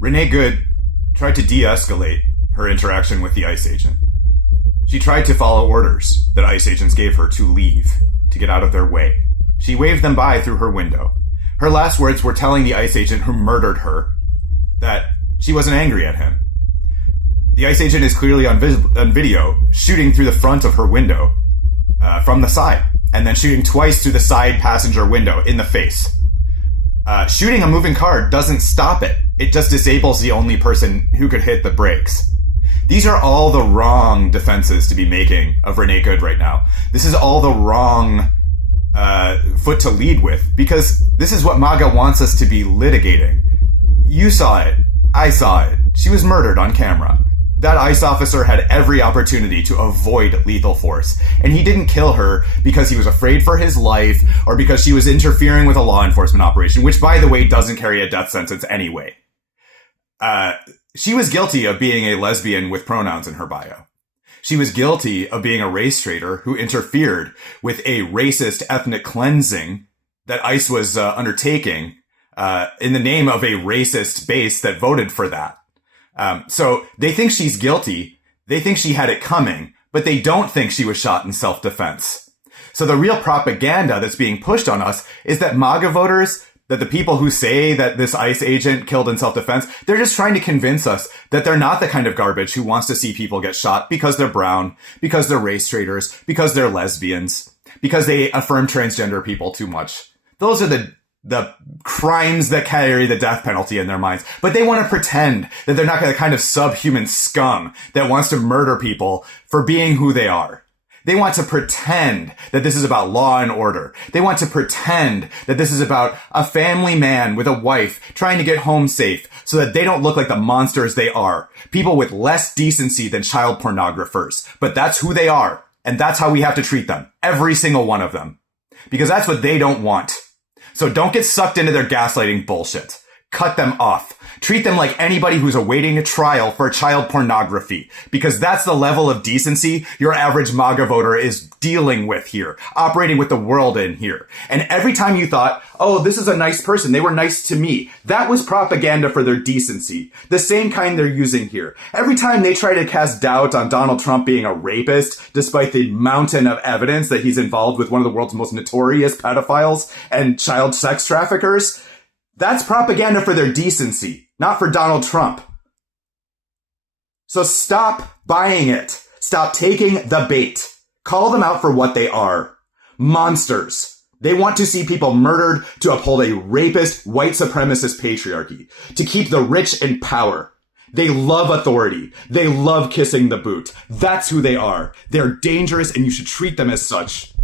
Renée Good tried to de-escalate her interaction with the ICE agent. She tried to follow orders that ICE agents gave her to leave, to get out of their way. She waved them by through her window. Her last words were telling the ICE agent who murdered her that she wasn't angry at him. The ICE agent is clearly on video shooting through the front of her window from the side, and then shooting twice through the side passenger window in the face. Shooting a moving car doesn't stop it. It just disables the only person who could hit the brakes. These are all the wrong defenses to be making of Renée Good right now. This is all the wrong foot to lead with, because this is what MAGA wants us to be litigating. You saw it. I saw it. She was murdered on camera. That ICE officer had every opportunity to avoid lethal force. And he didn't kill her because he was afraid for his life or because she was interfering with a law enforcement operation, which, by the way, doesn't carry a death sentence anyway. She was guilty of being a lesbian with pronouns in her bio. She was guilty of being a race traitor who interfered with a racist ethnic cleansing that ICE was undertaking in the name of a racist base that voted for that. So they think she's guilty. They think she had it coming, but they don't think she was shot in self-defense. So the real propaganda that's being pushed on us is that MAGA voters, that the people who say that this ICE agent killed in self-defense, they're just trying to convince us that they're not the kind of garbage who wants to see people get shot because they're brown, because they're race traitors, because they're lesbians, because they affirm transgender people too much. Those are the crimes that carry the death penalty in their minds. But they want to pretend that they're not the kind of subhuman scum that wants to murder people for being who they are. They want to pretend that this is about law and order. They want to pretend that this is about a family man with a wife trying to get home safe so that they don't look like the monsters they are. People with less decency than child pornographers. But that's who they are. And that's how we have to treat them. Every single one of them. Because that's what they don't want. So don't get sucked into their gaslighting bullshit. Cut them off. Treat them like anybody who's awaiting a trial for child pornography, because that's the level of decency your average MAGA voter is dealing with here, operating with the world in here. And every time you thought, oh, this is a nice person, they were nice to me, that was propaganda for their decency. The same kind they're using here. Every time they try to cast doubt on Donald Trump being a rapist, despite the mountain of evidence that he's involved with one of the world's most notorious pedophiles and child sex traffickers, that's propaganda for their decency, not for Donald Trump. So stop buying it. Stop taking the bait. Call them out for what they are. Monsters. They want to see people murdered to uphold a rapist, white supremacist patriarchy, to keep the rich in power. They love authority. They love kissing the boot. That's who they are. They're dangerous, and you should treat them as such.